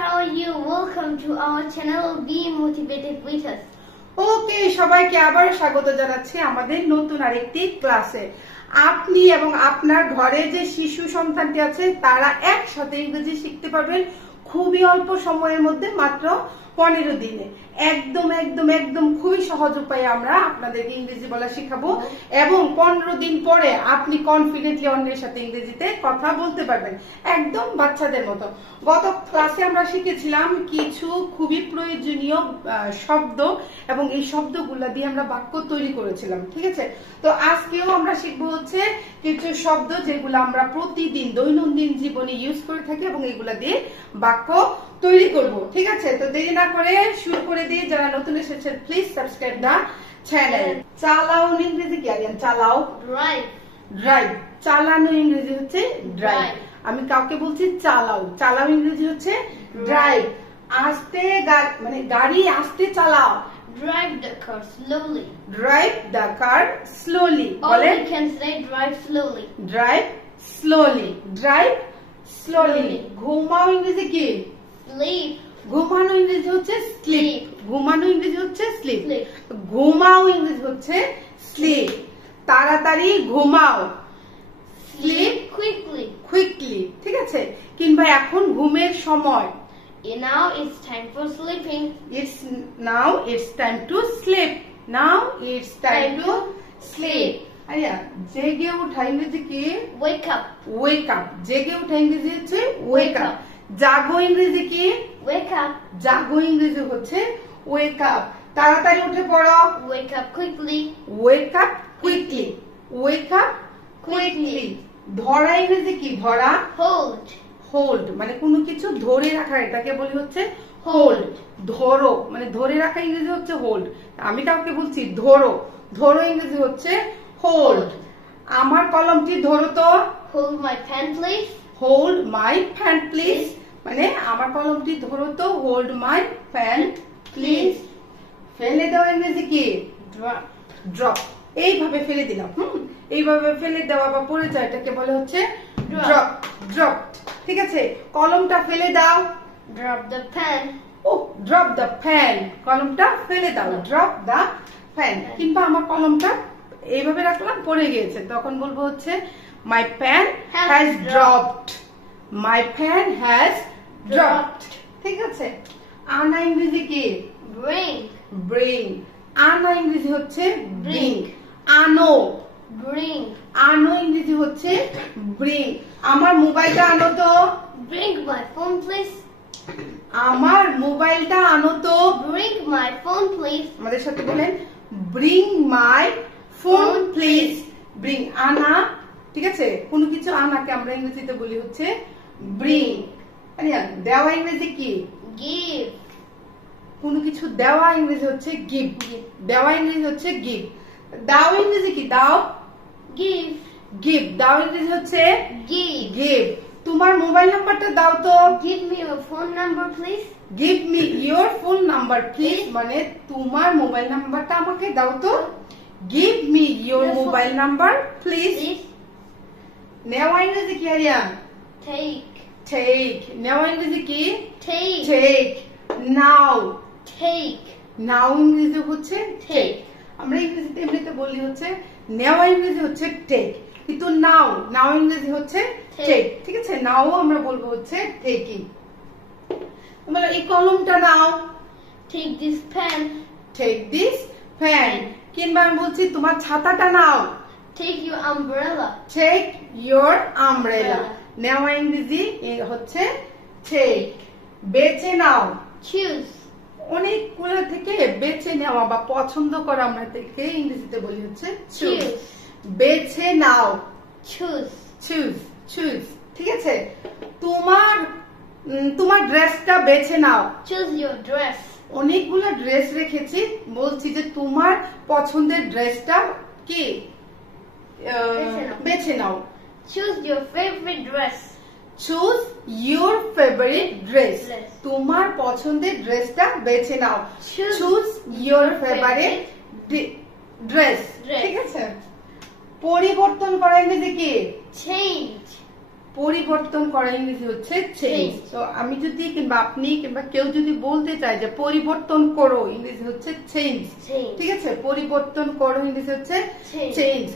how are you? Welcome to our channel. Be motivated with us. ওকে, সবাইকে আবার স্বাগত জানাচ্ছি আমাদের নতুন আরেকটি ক্লাসে। আপনি এবং আপনার ঘরে যে শিশু সন্তানটি আছে তারা একসাথে ইংরেজি শিখতে পারবেন খুবই অল্প সময়ের মধ্যে, মাত্র 15 দিনে। একদম একদম একদম খুবই সহজ উপায়ে আমরা আপনাদেরকে ইংরেজি বলা শেখাবো এবং 15 দিন পরে আপনি কনফিডেন্টলি অন্যের সাথে ইংরেজিতে কথা বলতে পারবেন, একদম বাচ্চাদের মতো। গত ক্লাসে আমরা শিখেছিলাম কিছু খুবই প্রয়োজনীয় শব্দ এবং এই শব্দগুলা দিয়ে আমরা বাক্য তৈরি করেছিলাম, ঠিক আছে? তো আজকেও আমরা শিখবো হচ্ছে কিছু শব্দ যেগুলো আমরা প্রতিদিন দৈনন্দিন জীবনে ইউজ করে থাকি এবং এগুলা দিয়ে বাক্য তৈরি করব, ঠিক আছে? তো দেরি না করে শুরু করে দিই। যারা নতুন এসেছেন প্লিজ সাবস্ক্রাইব দা চ্যানেল। চালাও ইংরেজি কি আরিয়ান? চালাও, Drive. ড্রাইভ। চালানো ইংরেজি হচ্ছে ড্রাইভ। আমি কাউকে বলছি চালাও, চালাও ইংরেজি হচ্ছে ড্রাইভ। আস্তে মানে গাড়ি আস্তে চালাও। Drive the car slowly. Drive the car slowly. Or বলেন we can say drive slowly. Drive slowly, drive slowly. ঘুমাও ইংরেজি কি? Sleep. ঘুমানো ইংরেজি হচ্ছে স্লিপ। ঘুমানো ইংরেজি হচ্ছে স্লিপ। Sleep. ঘুমাও ইংরেজি হচ্ছে স্লিপ। তাড়াতাড়ি ঘুমাও। Sleep quickly. কুইকলি, ঠিক আছে? কিংবা এখন ঘুমের সময়। Now it's time for sleeping. It's now it's time to sleep. Now it's time to sleep. Aria, জেগে ওঠা ইংরেজি কি? Wake up. Wake up. জেগে ওঠা ইংরেজি হচ্ছে ওয়েক আপ। জাগো ইংরেজি কি? Wake up. জাগো ইংরেজি হচ্ছে ওয়েক আপ। তাড়াতাড়ি উঠে পড়ো। Wake up quickly. Wake up quickly. Wake up quickly. ধরা ইংরেজি কি? ধরা। Hold. হোল্ড মানে কোনো কিছু ধরে রাখা, এটাকে বলি হচ্ছে হোল্ড। ধরো মানে ধরে রাখা ইংরেজি হচ্ছে হোল্ড। আমি কাউকে বলছি ধরো, ধরো ইংরেজি হচ্ছে হোল্ড। আমার কলমটি ধরো তো। Hold my pen please. Hold my pan please মানে আমার কলমটি ধরো তো। Hold my pan please. ফেলে দেওয়া ইংরেজি কি? Drop. ড্রপ। এইভাবে ফেলে দিলাম, এইভাবে ফেলে দেওয়া বা পড়ে যায় এটাকে বলে হচ্ছে ড্রপ। ড্রপ, ঠিক আছে? কলমটা ফেলে দাও। Drop the pen. ও ড্রপ দ্য ফ্যান। কলমটা ফেলে দাও, ড্রপ দ্য ফ্যান। কিংবা আমার কলমটা এইভাবে রাখলাম পড়ে গিয়েছে, তখন বলবো হচ্ছে মাই pan has dropped. My pan has dropped, ঠিক আছে? আনা ইংরেজি কি? Bring. ব্রিং। আনা ইংরেজি হচ্ছে ব্রিং। Bring. আনো। Bring. আনো ইংরেজি হচ্ছে ব্রিং। আমার মোবাইলটা আনো তো। Bring my phone please. আমার মোবাইলটা আনো তো। Bring my phone please. আমাদের সাথে বলেন bring my phone please. Bring আনা, ঠিক আছে? কোনো কিছু আনাকে আমরা ইংরেজিতে বলি হচ্ছে ব্রিং। দেওয়া ইংরেজি কি? Give. কোনো কিছু দেওয়া ইংরেজি হচ্ছে গিভ। দেওয়া ইংরেজি হচ্ছে গিভ। দাও ইংরেজি কি? দাও। Give. গিভ। দাও ইংরেজি হচ্ছে Give. গিভ। তোমার মোবাইল নাম্বারটা দাও তো। Give me your phone number please. Give me your phone number please মানে তোমার মোবাইল নাম্বারটা আমাকে দাও তো। Give me your Your phone- mobile number please. Please. নেওয়া ইংরেজি কি আরিয়া? Take. টেক। নেওয়া ইংরেজি কি? Take. টেক। নাও। Take. নাও ইংরেজি হচ্ছে টেক। Take. আমরা ইংরেজিতে এমনিতে বলি হচ্ছে নেওয়া ইংরেজি হচ্ছে টেক, কিন্তু নাও, নাও ইংরেজি হচ্ছে টেক, ঠিক আছে? নাও আমরা বলবো হচ্ছে টেকিং। তোমরা এই কলমটা নাও। Take this pen. Take this pen. কিংবা আমি বলছি তোমার ছাতাটা নাও। Take your umbrella. Take your umbrella. নেওয়া ইংরেজি হচ্ছে টেক। বেছে নাও। Choose. অনেকগুলো থেকে বেছে নেওয়া বা পছন্দ করা আমরা থেকে ইংরেজিতে বলি হচ্ছে চুজ। Choose. বেছে নাও। Choose. চুজ, চুজ, ঠিক আছে? তোমার তোমার ড্রেসটা বেছে নাও। Choose your dress. অনেকগুলো ড্রেস রেখেছি, বলছি যে তোমার পছন্দের ড্রেসটা কি? বেছে নাও। Choose your favorite dress. Choose your favourite dress. Dress. তোমার পছন্দের ড্রেসটা বেছে নাও। Choose choose your favourite dress, Dress. ঠিক আছে? পরিবর্তন করা ইংরেজি কি? Change. পরিবর্তন করা ইংরেজি হচ্ছে চেঞ্জ। তো আমি যদি কিংবা আপনি কিংবা কেউ যদি বলতে চায় যে পরিবর্তন করো, ইংরেজি হচ্ছে চেঞ্জ। ঠিক আছে, পরিবর্তন করো ইংরেজি হচ্ছে চেঞ্জ।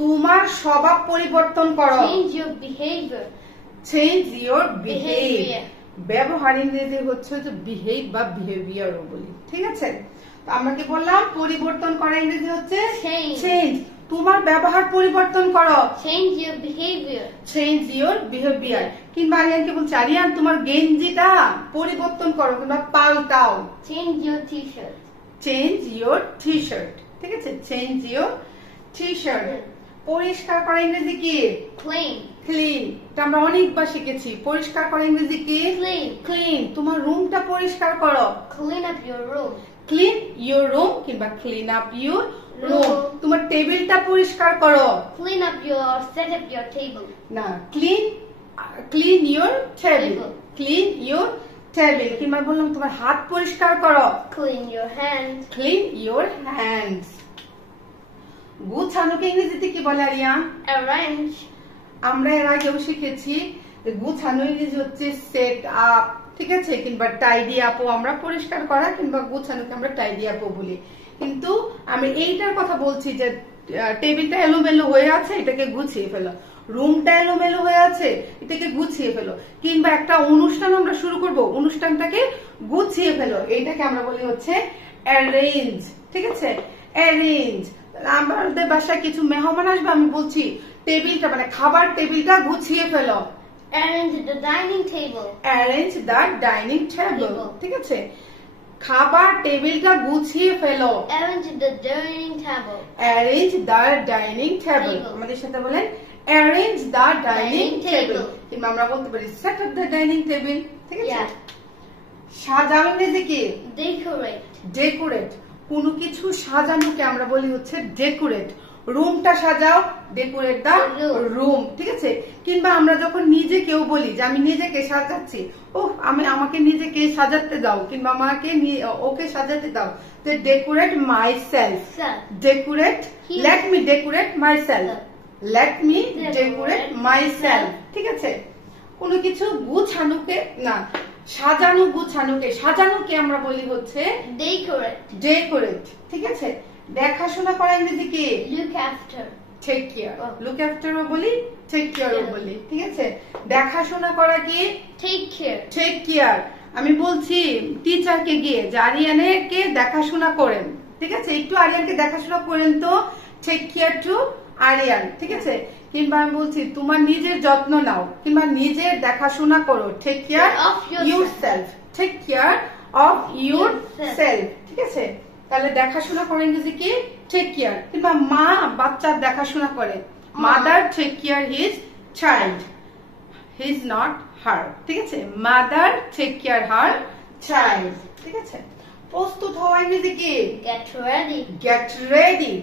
তোমার স্বভাব পরিবর্তন করো, Change your behavior. Change your behaviour. ব্যবহার ইংরেজি হচ্ছে যে বিহেভ বা বিহেভিয়ারও বলি। ঠিক আছে, তো আমরা কি বললাম? পরিবর্তন করা ইংরেজি হচ্ছে চেঞ্জ। তোমার ব্যবহার পরিবর্তন করো, Change your behavior. Change your behaviour. কিংবা আরিয়ানকে বলছে, আরিয়ান তোমার গেঞ্জিটা পরিবর্তন করো কিংবা পাল্টাও, Change your t-shirt. Change your T shirt. ঠিক আছে, চেঞ্জ ইওর টি শার্ট। পরিষ্কার করা ইংরেজি কি? Clean. ক্লিন। এটা আমরা অনেকবার শিখেছি। পরিষ্কার করা ইংরেজি কি? Clean. ক্লিন। তোমার রুমটা পরিষ্কার করো, Clean up your room. Clean your room কিংবা ক্লিন আপ ইওর রুম। তোমার টেবিলটা পরিষ্কার করো, Clean up your, set up your table. না, clean your table, clean your table. কিংবা বললাম তোমার হাত পরিষ্কার করো, Clean your hands. Clean your hands. গুছানোকে ইংরেজিতে কি বলে আরিয়ান? Arrange. আমরা এর আগেও শিখেছি গুছানো ইংরেজি হচ্ছে সেট আপ। ঠিক আছে, কিংবা টাইডি আপও আমরা পরিষ্কার করা কিংবা গুছানোকে আমরা টাইডি আপও বলি। কিন্তু আমি এইটার কথা বলছি যে টেবিলটা এলোমেলো হয়ে আছে, এটাকে গুছিয়ে ফেলো। রুমটা এলোমেলো হয়ে আছে, এটাকে গুছিয়ে ফেলো। কিংবা একটা অনুষ্ঠান আমরা শুরু করব, অনুষ্ঠানটাকে গুছিয়ে ফেলো, এইটাকে আমরা বলি হচ্ছে অ্যারেঞ্জ। ঠিক আছে, অ্যারেঞ্জ। আমাদের বাসায় কিছু মেহমান আসবে, আমি বলছি টেবিলটা মানে খাবার টেবিলটা গুছিয়ে ফেলো, Arrange the dining table. Arrange the dining table. ঠিক আছে, খাবার টেবিলটা গুছিয়ে ফেলো, Arrange the dining table. Arrange the dining table. আমাদের সাথে বলেন অ্যারেঞ্জ দ্য ডাইনিং টেবল। কিংবা আমরা বলতে পারি set up the dining table. ঠিক আছে, Yeah. সাজানো ইংরেজি কি? Decorate. ডেকোরেট। কোনো কিছু সাজানোকে আমরা বলি হচ্ছে ডেকোরেট। রুমটা সাজাও, ডেকোরেট দা রুম। ঠিক আছে, কিংবা আমরা যখন নিজে কেউ বলি যে আমি নিজেকে সাজাচ্ছি, আমাকে নিজেকে সাজাতে দাও কিংবা আমাকে ওকে সাজাতে দাও, তো decorate my self. Decorate, let me decorate my self, let me decorate my self. ঠিক আছে, কোনো কিছু গুছানোকে না, সাজানো গুছানোকে, সাজানোকে আমরা বলি হচ্ছে Decorate. ডেকোরেট। ঠিক আছে, দেখাশোনা করা ইংরেজি কি? Look after. Take care. Look আফটারও বলি, টেক কেয়ারও বলি। ঠিক আছে, দেখাশোনা করা কি? Take care. Take care. আমি বলছি টিচারকে গিয়ে যে আরিয়ানকে দেখাশোনা করেন। ঠিক আছে, একটু আরিয়ানকে দেখাশোনা করেন তো, টেক কেয়ার টু আরিয়ান। ঠিক আছে, কিংবা আমি বলছি তোমার নিজের যত্ন নাও কিংবা নিজের দেখাশোনা করো, take care Of yourself. Yourself, take care of yourself. ঠিক আছে, তাহলে দেখাশোনা করে ইংরেজি কি? Take care. কিংবা মা বাচ্চার দেখাশোনা করে, mother take care his child, his not her. ঠিক আছে, mother take care her child. ঠিক আছে, প্রস্তুত হওয়া ইংরেজি কি? Get ready. গেট রেডি,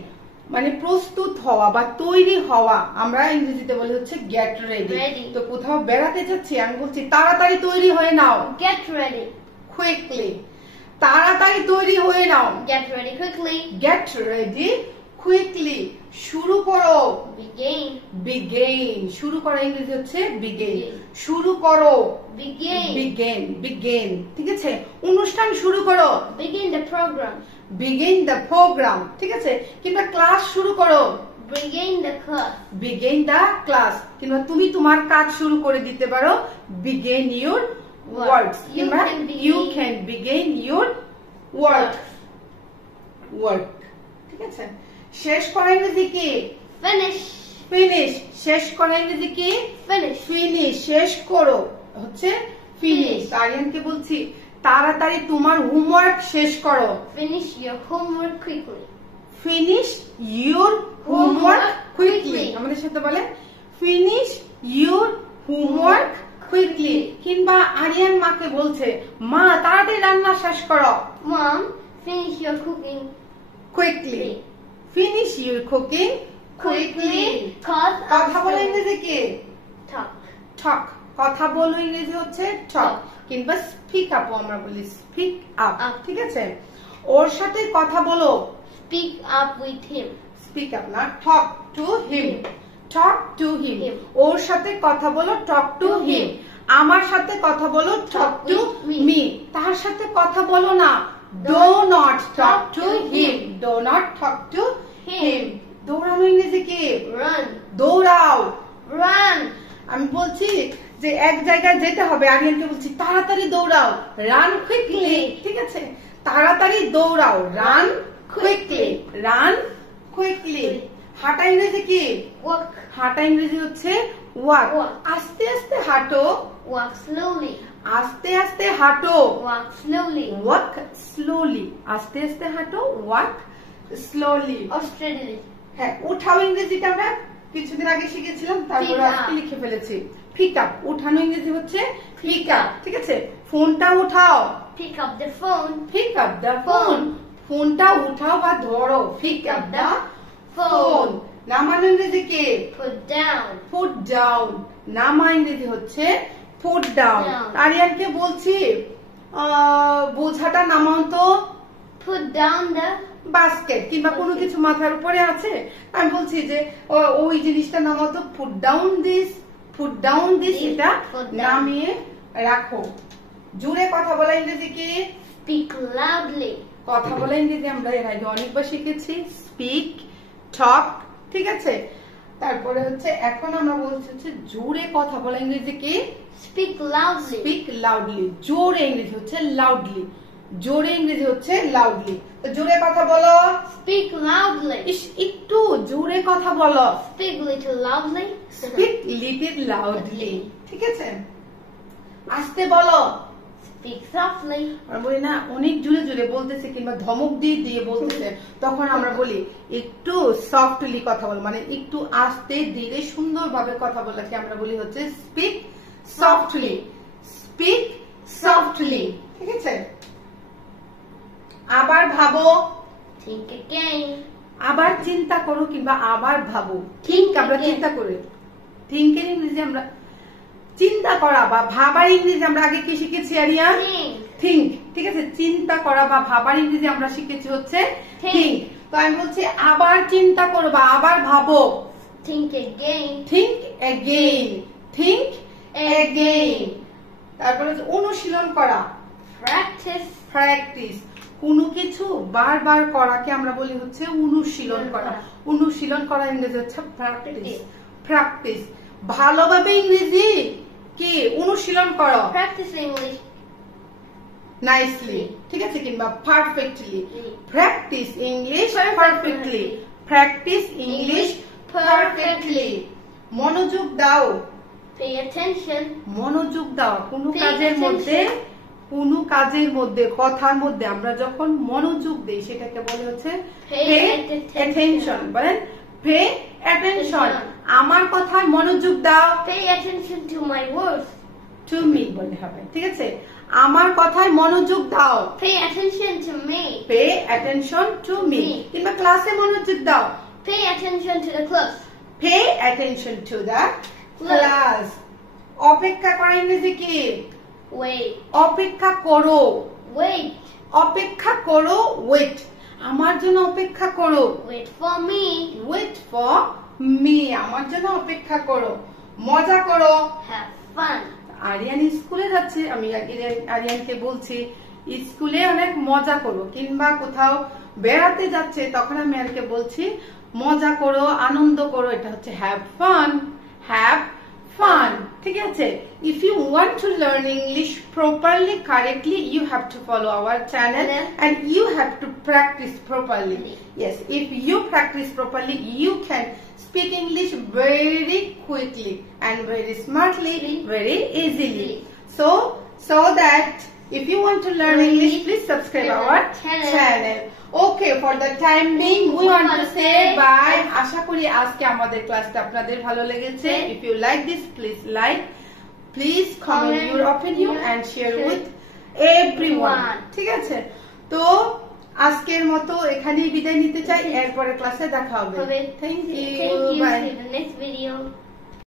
মানে প্রস্তুত হওয়া বা তৈরি হওয়া আমরা ইংরেজিতে বলি হচ্ছে গেট রেডি। Ready. তো কোথাও বেড়াতে যাচ্ছি, আমি বলছি তাড়াতাড়ি তৈরি হয়ে নাও, Get ready. কুইকলি। তাড়াতাড়ি তৈরি হয়ে নাও, Get ready quickly. Get ready quickly. শুরু করো, Begin. বিগেইন। শুরু করা ইংরেজি হচ্ছে বিগেইন। Begin. শুরু করো, Begin. Begin, begin. ঠিক আছে, অনুষ্ঠান শুরু করো, Begin the program. Begin the program. ঠিক আছে, কিংবা ক্লাস শুরু করো, Begin the class. Begin the class. কিংবা তুমি তোমার কাজ শুরু করে দিতে পারো, বিগেইন ইউর ওয়ার্কস। কিংবা you can begin your work, work. ঠিক আছে, শেষ করা ইংরেজি কি? Finish. ফিনিশ। শেষ করা ইংরেজি কি? Finish. ফিনিশ। শেষ করো হচ্ছে ফিনিশ। আরিয়ানকে বলছি তাড়াতাড়ি তোমার হোমওয়ার্ক শেষ করো, Finish your homework quickly. Finish your homework quickly. আমাদের সাথে বলে ফিনিশ ইউর হোমওয়ার্ক কুইকলি। কিংবা আরিয়ান মাকে বলছে মা তাড়াতাড়ি রান্না শেষ করো, Mom, finish your cooking quickly. Finish your cooking quickly. Cause কথা বলে ইংরেজি কি? talk. টক। কথা বলো ইংরেজি হচ্ছে টক। কিংবা স্পিক আপ আমরা বলি, স্পিক আপ। ঠিক আছে, ওর সাথে কথা বলো, Speak up with him. Speak up না, talk to him. talk to him. ওর সাথে কথা বলো, talk to him. আমার সাথে কথা বলো, talk to me. তার সাথে কথা বলো না, do not talk to him. Do not talk to him. দৌড়ানো ইংরেজি কি? Run. দৌড়াও, Run. আমি বলছি যে এক জায়গায় যেতে হবে, আরিয়ানকে বলছি তাড়াতাড়ি দৌড়াও, রান কুইকলি। ঠিক আছে, তাড়াতাড়ি দৌড়াও, রান কুইকলি, রান কুইকলি। হাঁটা ইংরেজি কি? Walk. হাঁটা ইংরেজি হচ্ছে ওয়াক। Walk. আস্তে আস্তে হাঁটো, Walk slowly. আস্তে আস্তে হাঁটো, Walk slowly. Walk slowly. আস্তে আস্তে হাঁটো, ওয়াক স্লোলি। Australia. হ্যাঁ, উঠাও ইংরেজিটা আমরা কিছুদিন আগে শিখেছিলাম, তারপরে Pick up. আজকে লিখে ফেলেছি। পিক আপ, উঠানো ইংরেজি হচ্ছে পিক আপ। ঠিক আছে, ফোনটা উঠাও, Pick up the phone. Pick up the phone. ফোনটা উঠাও বা ধরো, পিক আপ দা ফোন। নামানো ইংরেজি কি? Put down. Put down. নামা ইংরেজি হচ্ছে পুট ডাউন। Down. আরিয়ানকে বলছি বোঝাটা নামাও তো, Put down the বাস্কেট কিংবা কোনো কিছু মাথার উপরে আছে, আমি বলছি যে ওই জিনিসটা নামাও তো, put down this, put down this, এটা Put down. নামিয়ে রাখো। জুড়ে কথা বলা ইংরেজি কি? speak loudly. কথা বলা ইংরেজি আমরা এর আগে অনেকবার শিখেছি, স্পিক, টক। ঠিক আছে, তারপরে হচ্ছে এখন আমরা বলছি হচ্ছে জোরে কথা বলা ইংরেজি কি? Speak loudly. Speak loudly. জোরে ইংরেজি হচ্ছে লাউডলি, জোরে ইংরেজি হচ্ছে লাউডলি। তো জোরে কথা বলো, Speak loudly. একটু জোরে কথা বলো, Speak little loudly. Speak little loudly. ঠিক আছে, আস্তে বলো। Speak softly. আমরা বলি না অনেক জোরে জোরে বলতেছে কিংবা ধমক দিয়ে দিয়ে বলতেছে, তখন আমরা বলি একটু সফটলি কথা বল, মানে একটু আস্তে ধীরে সুন্দরভাবে কথা বলাকে আমরা বলি হচ্ছে স্পিক সফটলি, স্পিক সফটলি। ঠিক আছে, আবার ভাবো, Think again. আবার চিন্তা করো কিংবা আবার ভাবো। Think আমরা again. চিন্তা করে, থিঙ্কের ইংরেজি আমরা চিন্তা করা বা ভাবার ইংরেজি আমরা আগে কি শিখেছি আরিয়া? Think. থিঙ্ক। ঠিক আছে, চিন্তা করা বা ভাবার ইংরেজি আমরা শিখেছি হচ্ছে থিঙ্ক। তো আমি বলছি আবার চিন্তা করো বা আবার ভাবো, Think again. Think again, think again. তারপরে হচ্ছে অনুশীলন করা, Practice. প্র্যাকটিস। কোনো কিছু বারবার করাকে আমরা বলি হচ্ছে অনুশীলন করা। অনুশীলন করা ইংরেজি হচ্ছে প্র্যাকটিস, প্র্যাকটিস। ভালোভাবে ইংরেজি কি? অনুশীলন করো, Practice English. নাইসলি। ঠিক আছে, কিংবা perfectly. Practice English Perfectly. Perfectly, practice English perfectly. মনোযোগ দাও, Pay attention. মনোযোগ দাও কোনো Pay কাজের attention. মধ্যে, কোনো কাজের মধ্যে, কথার মধ্যে আমরা যখন মনোযোগ দেই সেটাকে বলে হচ্ছে Pay পে attention. অ্যাটেনশন। বলেন পে অ্যাটেনশন, Attention. আমার কথায় মনোযোগ দাও। Pay attention to my words. To me বলতে হবে। ঠিক আছে, আমার কথায় মনোযোগ দাও, Pay attention to me. Pay attention to me. Me. কিংবা ক্লাসে মনোযোগ দাও, Pay attention to the class. Pay attention to the class. অপেক্ষা করা ইংরেজি কি? Wait. অপেক্ষা করো, Wait. অপেক্ষা করো, ওয়েট, আমার জন্য অপেক্ষা করো, Wait for me. Wait for me, আমার জন্য অপেক্ষা করো। মজা করো, Have fun. আরিয়ান স্কুলে যাচ্ছে, আমি আরিয়ানকে বলছি স্কুলে অনেক মজা করো, কিংবা কোথাও বেড়াতে যাচ্ছে তখন আমি আরিয়ানকে বলছি মজা করো, আনন্দ করো, এটা হচ্ছে হ্যাভ ফান, হ্যাভ ফান। ঠিক আছে, if you want to learn English properly, correctly, you have to follow our channel and you have to practice properly. Yes, if you practice properly, you can speak English very quickly and very smartly, very easily. So that if you want to learn English, please subscribe our channel. Okay, for the time being, we want to say bye. আশা করি আজকে আমাদের ক্লাসটা আপনাদের ভালো লেগেছে। If you like this, please like, please comment your opinion and share with everyone. ঠিক আছে, তো আজকের মতো এখানেই বিদায় নিতে চাই, এরপরে ক্লাসে দেখা হবে। Thank Thank you. you. Bye. See you in the next video.